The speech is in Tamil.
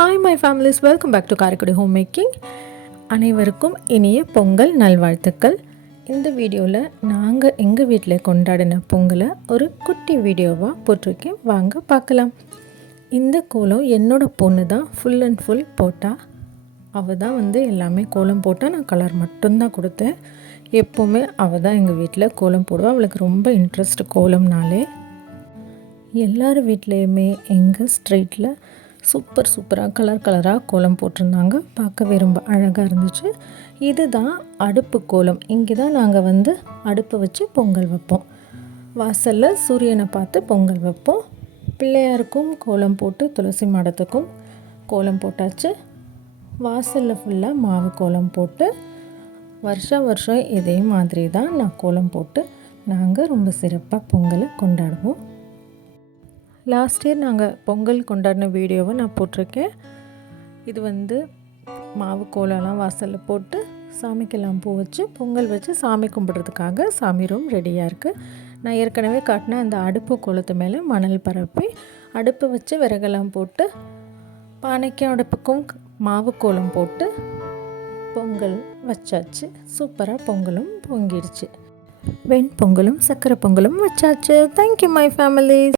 Hi my families welcome back to Karaikudi home making அனைவருக்கும் இனிய பொங்கல் நல்வாழ்த்துக்கள். இந்த வீடியோவில் நாங்கள் எங்கள் வீட்டில் கொண்டாடின பொங்கலை ஒரு குட்டி வீடியோவாக போட்டிருக்கேன். வாங்க பார்க்கலாம். இந்த கோலம் என்னோடய பொண்ணு தான் ஃபுல் அண்ட் ஃபுல் போட்டால் அவள் தான் வந்து எல்லாமே கோலம் போட்டால் நான் கலர் மட்டும்தான் கொடுத்தேன். எப்போவுமே அவள் தான் எங்கள் வீட்டில் கோலம் போடுவாள் அவளுக்கு ரொம்ப இன்ட்ரெஸ்ட் கோலம்னாலே. எல்லார் வீட்லேயுமே எங்கள் ஸ்ட்ரீட்டில் சூப்பர் சூப்பராக கலர் கலராக கோலம் போட்டிருந்தாங்க. பார்க்கவே ரொம்ப அழகாக இருந்துச்சு. இதுதான் அடுப்பு கோலம். இங்கே தான் நாங்கள் வந்து அடுப்பு வச்சு பொங்கல் வைப்போம். வாசலில் சூரியனை பார்த்து பொங்கல் வைப்போம். பிள்ளையாருக்கும் கோலம் போட்டு துளசி மாடத்துக்கும் கோலம் போட்டாச்சு. வாசலில் ஃபுல்லாக மாவு கோலம் போட்டு வருஷம் வருஷம் இதே மாதிரி தான் நான் கோலம் போட்டு நாங்கள் ரொம்ப சிறப்பாக பொங்கலை கொண்டாடுவோம். லாஸ்ட் இயர் நாங்கள் பொங்கல் கொண்டாடின வீடியோவை நான் போட்டிருக்கேன். இது வந்து மாவு கோலம்லாம் வாசலில் போட்டு சாமிக்கெல்லாம் பூ வச்சு பொங்கல் வச்சு சாமி கும்பிட்றதுக்காக சாமி ரூம் ரெடியாக இருக்குது நான் ஏற்கனவே காட்டின அந்த அடுப்பு கோலத்து மேலே மணல் பரப்பி அடுப்பு வச்சு விறகெல்லாம் போட்டு பானைக்கும் அடுப்புக்கும் மாவு கோலம் போட்டு பொங்கல் வச்சாச்சு. சூப்பராக பொங்கலும் பொங்கிடுச்சு. வெண் பொங்கலும் சக்கரை பொங்கலும் வச்சாச்சு. Thank you my family